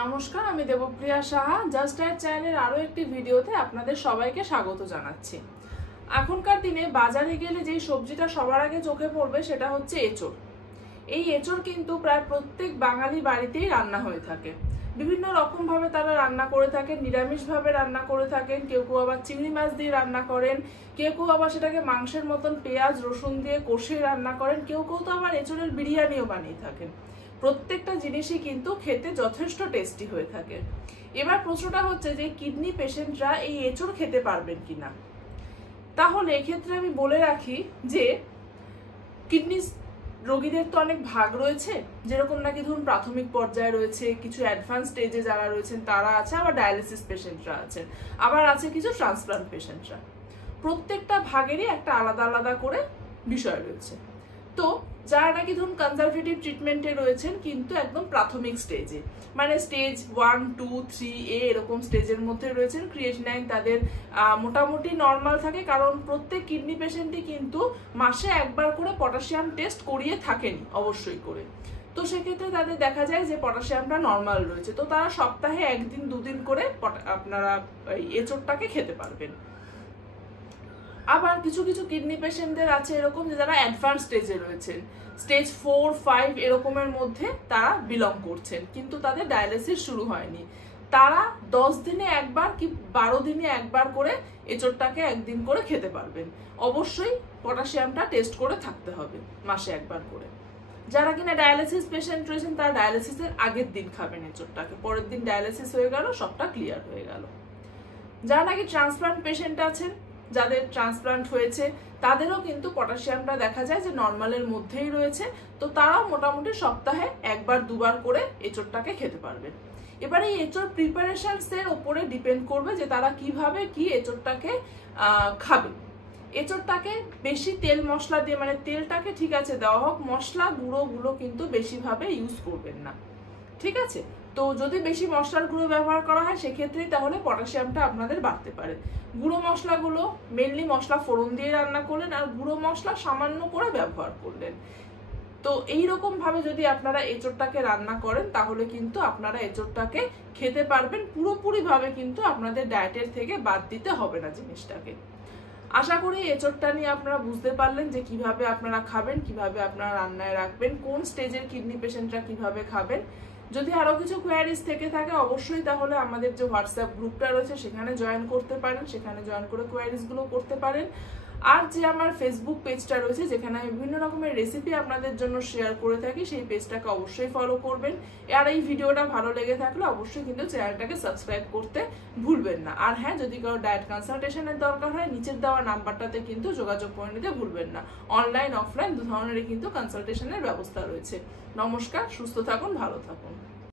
নমস্কার, আমি Debapriya Saha. Just diet চ্যানেলের আরও একটি ভিডিওতে আপনাদের সবাইকে স্বাগত জানাচ্ছি। এখনকার দিনে বাজারে গেলে যেই সবজিটা সবার আগে চোখে পড়বে সেটা হচ্ছে এঁচোড়। এই এঁচোড় কিন্তু প্রায় প্রত্যেক বাঙালি বাড়িতেই রান্না হয়ে থাকে। বিভিন্ন রকমভাবে তারা রান্না করে থাকেন, নিরামিষভাবে রান্না করে থাকেন, কেউ কেউ আবার চিংড়ি মাছ দিয়ে রান্না করেন, কেউ কেউ আবার সেটাকে মাংসের মতন পেঁয়াজ রসুন দিয়ে কষিয়ে রান্না করেন, কেউ কেউ তো আবার এঁচোড়ের বিরিয়ানিও বানিয়ে থাকেন। প্রত্যেকটা জিনিসই কিন্তু খেতে যথেষ্ট টেস্টি হয়ে থাকে। এবার প্রশ্নটা হচ্ছে যে কিডনি পেশেন্টরা এই এঁচোড় খেতে পারবেন কিনা। তাহলে এক্ষেত্রে আমি বলে রাখি যে কিডনি রোগীদের তো অনেক ভাগ রয়েছে, যেরকম নাকি ধরুন প্রাথমিক পর্যায়ে রয়েছে, কিছু অ্যাডভান্স স্টেজে যারা রয়েছেন তারা আছে, আবার ডায়ালিসিস পেশেন্টরা আছেন, আবার আছে কিছু ট্রান্সপ্লান্ট পেশেন্টরা। প্রত্যেকটা ভাগেরই একটা আলাদা আলাদা করে বিষয় রয়েছে। তো যারা নাকি ধরুন কনজারভেটিভ ট্রিটমেন্টে রয়েছেন কিন্তু একদম প্রাথমিক স্টেজে, মানে স্টেজ 1, 2, 3A এরকম স্টেজের মধ্যে রয়েছেন, ক্রিয়েটিনাইন তাদের মোটামুটি নর্মাল থাকে, কারণ প্রত্যেক কিডনি পেশেন্টই কিন্তু মাসে একবার করে পটাশিয়াম টেস্ট করিয়ে থাকেন অবশ্যই করে। তো সেক্ষেত্রে তাদের দেখা যায় যে পটাশিয়ামটা নর্মাল রয়েছে, তো তারা সপ্তাহে 1 দিন 2 দিন করে আপনারা এঁচোড়টাকে খেতে পারবেন। আবার কিছু কিছু কিডনি পেশেন্টদের আছে এরকম যে যারা অ্যাডভান্স স্টেজে রয়েছেন, স্টেজ 4, 5 এরকমের মধ্যে তারা বিলং করছেন, কিন্তু তাদের ডায়ালিসিস শুরু হয়নি। তারা 10 দিনে একবার কি 12 দিনে একবার করে এঁচোড়টাকে একদিন করে খেতে পারবেন। অবশ্যই পটাশিয়ামটা টেস্ট করে থাকতে হবে মাসে একবার করে। যারা কিনা ডায়ালিসিস পেশেন্ট রয়েছেন তারা ডায়ালিসিসের আগের দিন খাবেন এঁচোড়টাকে, পরের দিন ডায়ালিসিস হয়ে গেল, সবটা ক্লিয়ার হয়ে গেল। যারা নাকি ট্রান্সপ্লান্ট পেশেন্ট আছেন, যাদের ট্রান্সপ্লান্ট হয়েছে, তাদেরও কিন্তু পটাশিয়ামটা দেখা যায় যে নর্মালের মধ্যেই রয়েছে, তো তারাও মোটামুটি সপ্তাহে 1বার 2বার করে এঁচোড়টাকে খেতে পারবেন। এবার এই এঁচোড় প্রিপারেশনসের ওপরে ডিপেন্ড করবে যে তারা কিভাবে কি এঁচোড়টাকে খাবে। এঁচোড়টাকে বেশি তেল মশলা দিয়ে, মানে তেলটাকে ঠিক আছে দেওয়া হোক, মশলা গুঁড়োগুলো কিন্তু বেশিভাবে ইউজ করবেন না, ঠিক আছে? তো যদি বেশি মশলার গুঁড়ো ব্যবহার করা হয় সেক্ষেত্রেই তাহলে পটাশিয়ামটা আপনাদের বাড়তে পারে। গুঁড়ো মশলাগুলো মেনলি মশলা ফোড়ন দিয়ে রান্না করলেন আর গুঁড়ো মশলা সামান্য করে ব্যবহার করলেন। তো এইরকম ভাবে যদি আপনারা এঁচোড়টাকে রান্না করেন তাহলে কিন্তু আপনারা এঁচোড়টাকে খেতে পারবেন, পুরোপুরিভাবে কিন্তু আপনাদের ডায়েটের থেকে বাদ দিতে হবে না জিনিসটাকে। আশা করি এঁচোড়টা নিয়ে আপনারা বুঝতে পারলেন যে কিভাবে আপনারা খাবেন, কিভাবে আপনারা রান্নায় রাখবেন, কোন স্টেজের কিডনি পেশেন্টরা কিভাবে খাবেন। যদি আরো কিছু কোয়ারিজ থেকে থাকে অবশ্যই তাহলে আমাদের যে হোয়াটসঅ্যাপ গ্রুপটা রয়েছে সেখানে জয়েন করতে পারেন, সেখানে জয়েন করে কোয়ারিজগুলো করতে পারেন। আর যে আমার ফেসবুক পেজটা রয়েছে যেখানে আমি বিভিন্ন রকমের রেসিপি আপনাদের জন্য শেয়ার করে থাকি, সেই পেজটাকে অবশ্যই ফলো করবেন। আর এই ভিডিওটা ভালো লেগে থাকলে অবশ্যই কিন্তু চ্যানেলটাকে সাবস্ক্রাইব করতে ভুলবেন না। আর হ্যাঁ, যদি কারো ডায়েট কনসালটেশনের দরকার হয় নিচের দেওয়া নাম্বারটাতে কিন্তু যোগাযোগ করে নিতে ভুলবেন না। অনলাইন অফলাইন দু ধরনেরই কিন্তু কনসালটেশনের ব্যবস্থা রয়েছে। নমস্কার, সুস্থ থাকুন, ভালো থাকুন।